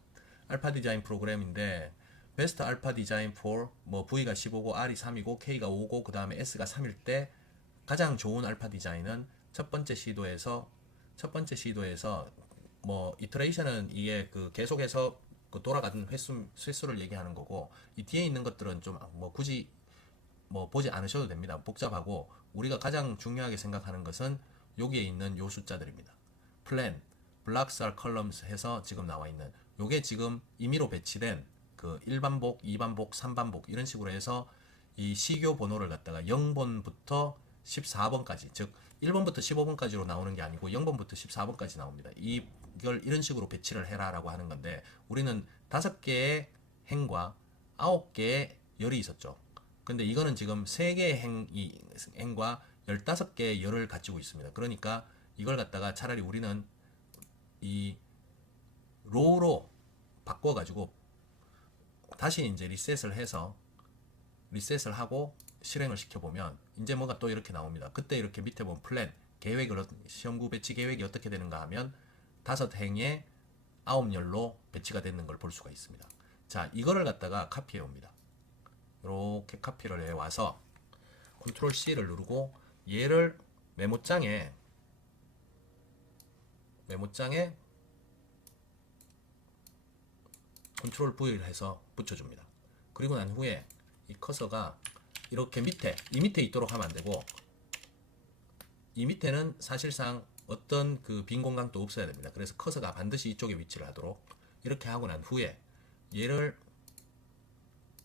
알파 디자인 프로그램인데 베스트 알파 디자인 for 뭐 V가 15고 R이 3이고 K가 5고 그 다음에 S가 3일 때 가장 좋은 알파 디자인은 첫 번째 시도에서 뭐 이터레이션은 이게 그 계속해서 그 돌아가는 횟수를 얘기하는 거고, 이 뒤에 있는 것들은 좀 뭐 굳이 뭐 보지 않으셔도 됩니다. 복잡하고 우리가 가장 중요하게 생각하는 것은 여기에 있는 요 숫자들입니다. 플랜, blocks are columns 해서 지금 나와 있는 요게 지금 임의로 배치된 그 1반복, 2반복, 3반복 이런 식으로 해서 이 시교 번호를 갖다가 0번부터 14번까지, 즉 1번부터 15번까지로 나오는 게 아니고 0번부터 14번까지 나옵니다. 이걸 이런 식으로 배치를 해라라고 하는 건데, 우리는 5개의 행과 9개의 열이 있었죠. 근데 이거는 지금 3개의 행과 15개의 열을 가지고 있습니다. 그러니까 이걸 갖다가 차라리 우리는 이 로우로 바꿔가지고 다시 이제 리셋을 하고 실행을 시켜보면 이제 뭐가 또 이렇게 나옵니다. 그때 이렇게 밑에 보면 플랜, 계획을, 시험구 배치 계획이 어떻게 되는가 하면 5행에 9열로 배치가 되는 걸 볼 수가 있습니다. 자, 이거를 갖다가 카피해 옵니다. 이렇게 카피를 해 와서 컨트롤 C를 누르고 얘를 메모장에 컨트롤 V를 해서 붙여줍니다. 그리고 난 후에 이 커서가 이렇게 이 밑에 있도록 하면 안 되고, 이 밑에는 사실상 어떤 그 빈 공간도 없어야 됩니다. 그래서 커서가 반드시 이쪽에 위치를 하도록 이렇게 하고 난 후에 얘를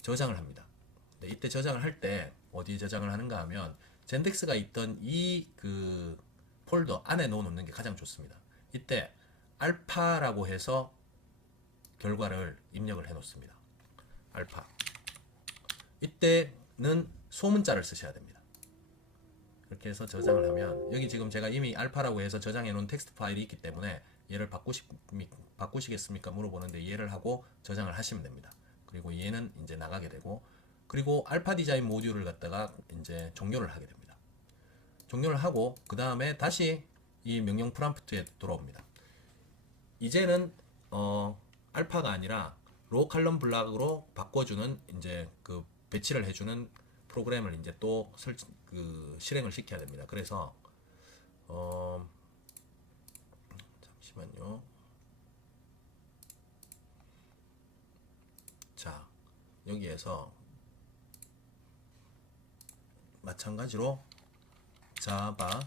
저장을 합니다. 이때 저장을 할 때 어디에 저장을 하는가 하면 젠덱스가 있던 이 그 폴더 안에 넣어놓는 게 가장 좋습니다. 이때 알파라고 해서 결과를 입력을 해 놓습니다. 알파. 이때는 소문자를 쓰셔야 됩니다. 이렇게 해서 저장을 하면 여기 지금 제가 이미 알파라고 해서 저장해 놓은 텍스트 파일이 있기 때문에 얘를 바꾸시겠습니까? 물어보는데 얘를 하고 저장을 하시면 됩니다. 그리고 얘는 이제 나가게 되고, 그리고 알파 디자인 모듈을 갖다가 이제 종료를 하게 됩니다. 종료를 하고 그 다음에 다시 이 명령 프롬프트에 돌아옵니다. 이제는 알파가 아니라 로 칼럼 블락으로 바꿔주는 이제 그 배치를 해주는 프로그램을 이제 또 실행을 시켜야 됩니다. 그래서 잠시만요. 자, 여기에서 마찬가지로 java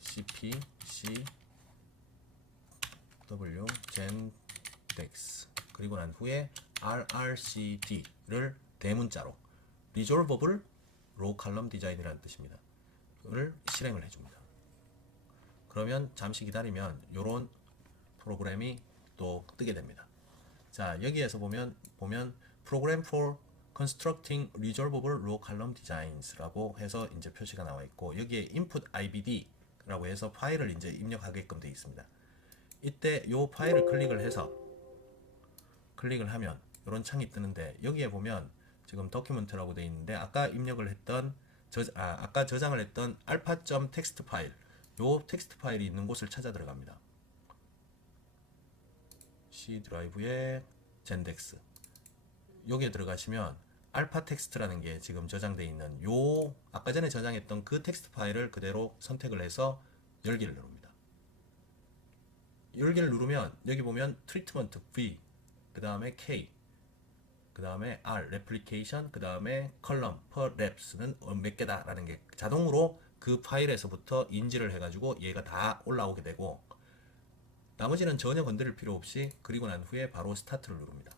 cp c w gendex 그리고 난 후에 rrcd를 대문자로 resolvable row column design이라는 뜻입니다. 를 실행을 해줍니다. 그러면 잠시 기다리면 이런 프로그램이 또 뜨게 됩니다. 자, 여기에서 보면 Program for Constructing Resolvable Row Column Designs라고 해서 이제 표시가 나와 있고, 여기에 Input IBD라고 해서 파일을 이제 입력하게끔 되어 있습니다. 이때 이 파일을 클릭을 하면 이런 창이 뜨는데, 여기에 보면 지금 document라고 되어 있는데, 아까 입력을 했던 아까 저장을 했던 alpha.txt 파일, 요 텍스트 파일이 있는 곳을 찾아 들어갑니다. C 드라이브에 gendex, 여기에 들어가시면 알파 텍스트라는 게 지금 저장되어 있는 요 아까 전에 저장했던 그 텍스트 파일을 그대로 선택을 해서 열기를 누릅니다. 열기를 누르면 여기 보면 트리트먼트 V, 그 다음에 K, 그 다음에 R, 레플리케이션, 그 다음에 컬럼, per reps는 몇 개다 라는 게 자동으로 그 파일에서부터 인지를 해가지고 얘가 다 올라오게 되고, 나머지는 전혀 건드릴 필요 없이 그리고 난 후에 바로 스타트를 누릅니다.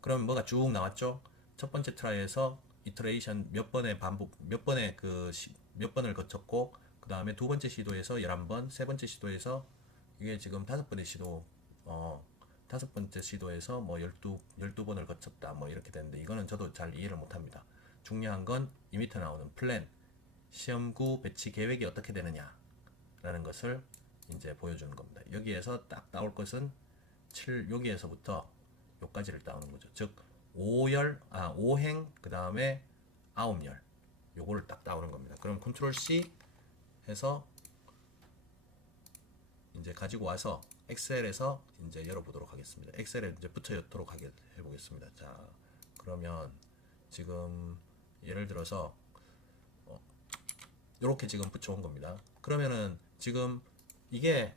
그럼 뭐가 쭉 나왔죠? 첫 번째 트라이에서 이터레이션 몇 번을 거쳤고, 그 다음에 두 번째 시도에서 11번, 세 번째 시도에서 이게 지금 다섯 번째 시도에서 뭐 12번을 거쳤다 뭐 이렇게 되는데, 이거는 저도 잘 이해를 못합니다. 중요한 건 이 밑에 나오는 플랜, 시험구 배치 계획이 어떻게 되느냐 라는 것을 이제 보여주는 겁니다. 여기에서 딱 나올 것은 여기에서부터 요까지를 따오는 거죠. 즉 5행 그 다음에 9열 요거를 딱 따오는 겁니다. 그럼 컨트롤 C 해서 이제 가지고 와서 엑셀에서 이제 열어보도록 하겠습니다. 엑셀에 이제 붙여놓도록 해보겠습니다. 자, 그러면 지금 예를 들어서 이렇게 지금 붙여온 겁니다. 그러면은 지금 이게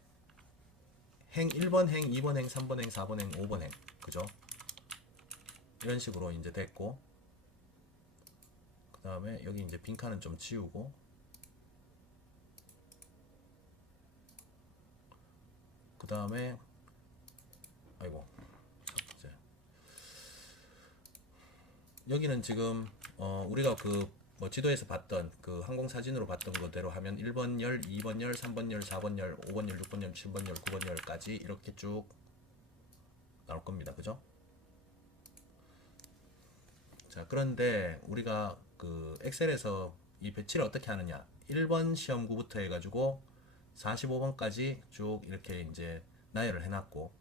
행 1번 행, 2번 행, 3번 행, 4번 행, 5번 행, 그죠? 이런 식으로 이제 됐고, 그 다음에 여기 이제 빈칸은 좀 지우고, 그 다음에 아이고 삭제. 여기는 지금 우리가 뭐 지도에서 봤던 그 항공 사진으로 봤던 거대로 하면 1번 열, 2번 열, 3번 열, 4번 열, 5번 열, 6번 열, 7번 열, 9번 열까지 이렇게 쭉 나올 겁니다. 그죠? 자, 그런데 우리가 그 엑셀에서 이 배치를 어떻게 하느냐, 1번 시험구부터 해가지고 45번까지 쭉 이렇게 이제 나열을 해놨고,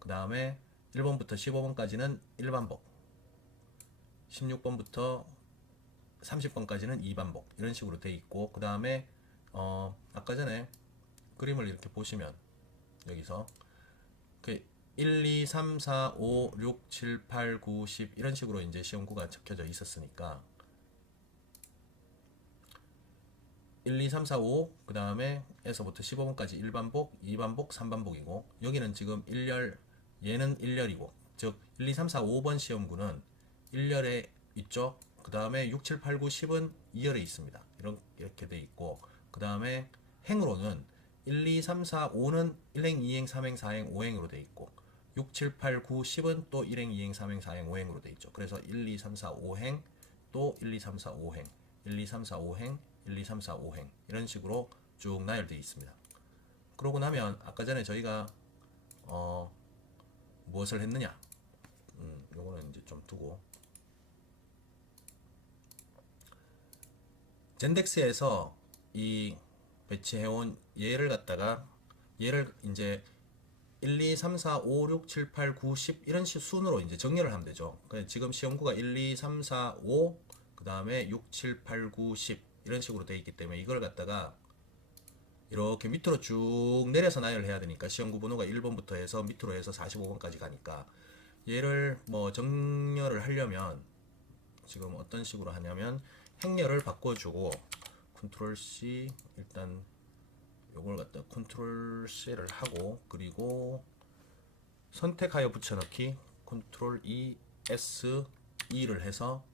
그 다음에 1번부터 15번까지는 일반복, 16번부터 30번까지는 2반복 이런 식으로 돼 있고, 그 다음에 아까 전에 그림을 이렇게 보시면 여기서 그 1, 2, 3, 4, 5, 6, 7, 8, 9, 10 이런 식으로 이제 시험구가 적혀져 있었으니까 1, 2, 3, 4, 5 그 다음에 에서부터 15번까지 1반복, 2반복, 3반복이고, 여기는 지금 1열, 얘는 1열이고, 즉 1, 2, 3, 4, 5번 시험구는 1열에 있죠. 그 다음에 6, 7, 8, 9, 10은 2열에 있습니다. 이렇게 돼 있고, 그 다음에 행으로는 1, 2, 3, 4, 5는 1행, 2행, 3행, 4행, 5행으로 돼 있고, 6, 7, 8, 9, 10은 또 1행, 2행, 3행, 4행, 5행으로 돼 있죠. 그래서 1, 2, 3, 4, 5행, 또 1, 2, 3, 4, 5행, 1, 2, 3, 4, 5행, 1, 2, 3, 4, 5행 이런 식으로 쭉 나열되어 있습니다. 그러고 나면 아까 전에 저희가 무엇을 했느냐, 요거는 이제 좀 두고, 젠덱스에서 이 배치해온 얘를 갖다가 얘를 이제 1, 2, 3, 4, 5, 6, 7, 8, 9, 10 이런 순으로 이제 정렬을 하면 되죠. 지금 시험구가 1, 2, 3, 4, 5, 그 다음에 6, 7, 8, 9, 10 이런 식으로 되어 있기 때문에 이걸 갖다가 이렇게 밑으로 쭉 내려서 나열해야 되니까 시험구 번호가 1번부터 해서 밑으로 해서 45번까지 가니까 얘를 뭐 정렬을 하려면 지금 어떤 식으로 하냐면 행렬을 바꿔주고 컨트롤 C 일단 요걸 갖다 컨트롤 C를 하고 그리고 선택하여 붙여넣기 컨트롤 E S E를 해서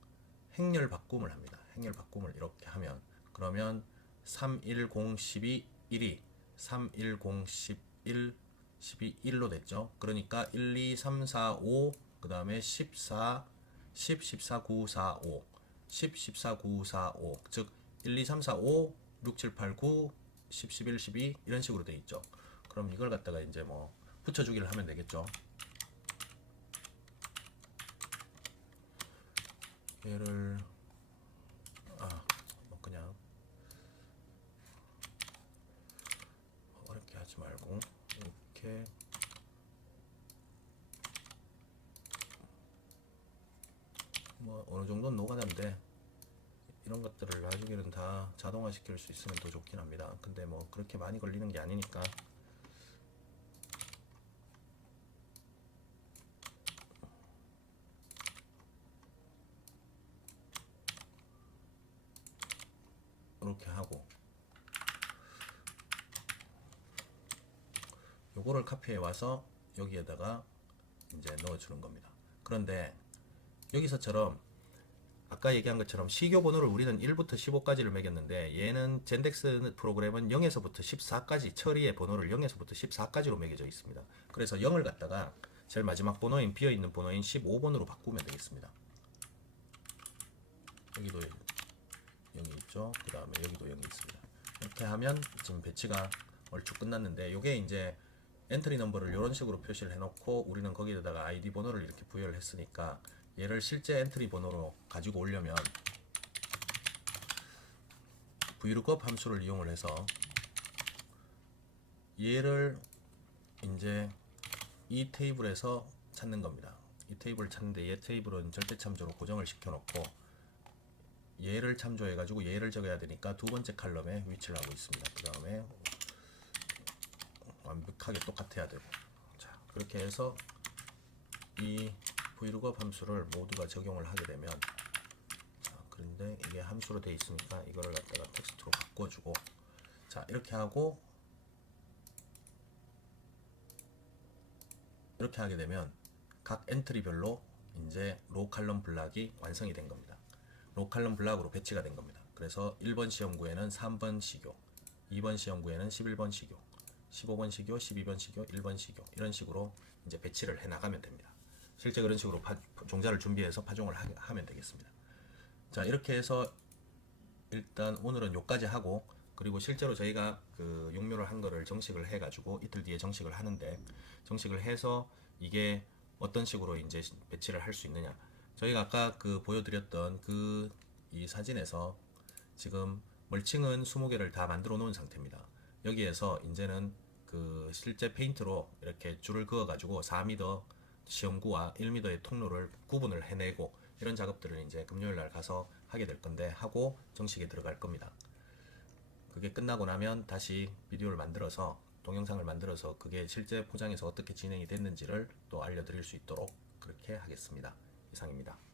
행렬 바꿈을 합니다. 행렬 바꿈을 이렇게 하면 그러면 310 12 1이 310 11 12 1로 됐죠. 그러니까 1 2 3 4 5 그 다음에 14 10 14 9 4 5 10 14 9 4 5 즉 1 2 3 4 5 6 7 8 9 10 11 12 이런 식으로 돼 있죠. 그럼 이걸 갖다가 이제 뭐 붙여주기를 하면 되겠죠. 얘를 뭐 그냥 어렵게 하지 말고 이렇게 뭐 어느 정도는 노가다인데 이런 것들을 나중에는 다 자동화 시킬 수 있으면 더 좋긴 합니다. 근데 뭐 그렇게 많이 걸리는 게 아니니까 이렇게 하고 요거를 카피해 와서 여기에다가 이제 넣어주는 겁니다. 그런데 여기서처럼 아까 얘기한 것처럼 시교 번호를 우리는 1부터 15까지를 매겼는데 얘는 젠덱스 프로그램은 0에서부터 14까지 처리의 번호를 0에서부터 14까지로 매겨져 있습니다. 그래서 0을 갖다가 제일 마지막 번호인 비어있는 번호인 15번으로 바꾸면 되겠습니다. 여기도 0이 있죠. 그 다음에 여기도 0이 있습니다. 이렇게 하면 지금 배치가 얼추 끝났는데 요게 이제 엔트리 넘버를 이런 식으로 표시를 해놓고 우리는 거기에다가 아이디 번호를 이렇게 부여를 했으니까 얘를 실제 엔트리 번호로 가지고 오려면 vlookup 함수를 이용을 해서 얘를 이제 이 테이블에서 찾는 겁니다. 이 테이블을 찾는데 얘 테이블은 절대 참조로 고정을 시켜놓고 얘를 참조해 가지고 얘를 적어야 되니까 두 번째 칼럼에 위치를 하고 있습니다. 그 다음에 완벽하게 똑같아야 되고 자 그렇게 해서 이 vlookup 함수를 모두가 적용을 하게 되면 자 그런데 이게 함수로 되어 있으니까 이거를 갖다가 텍스트로 바꿔주고 자 이렇게 하고 이렇게 하게 되면 각 엔트리별로 이제 로 칼럼 블락이 완성이 된 겁니다. 로 칼럼 블락으로 배치가 된 겁니다. 그래서 1번 시험구에는 3번 시교, 2번 시험구에는 11번 시교, 15번 시교, 12번 시교, 1번 시교 이런 식으로 이제 배치를 해 나가면 됩니다. 실제 그런 식으로 종자를 준비해서 파종을 하면 되겠습니다. 자 이렇게 해서 일단 오늘은 요까지 하고 그리고 실제로 저희가 그 용료를 한 거를 정식을 해 가지고 이틀 뒤에 정식을 하는데 정식을 해서 이게 어떤 식으로 이제 배치를 할 수 있느냐 저희가 아까 그 보여드렸던 그 이 사진에서 지금 멀칭은 20개를 다 만들어 놓은 상태입니다. 여기에서 이제는 그 실제 페인트로 이렇게 줄을 그어 가지고 4m 시험구와 1m의 통로를 구분을 해내고 이런 작업들을 이제 금요일 날 가서 하게 될 건데 하고 정식에 들어갈 겁니다. 그게 끝나고 나면 다시 비디오를 만들어서 동영상을 만들어서 그게 실제 포장에서 어떻게 진행이 됐는지를 또 알려드릴 수 있도록 그렇게 하겠습니다. 이상입니다.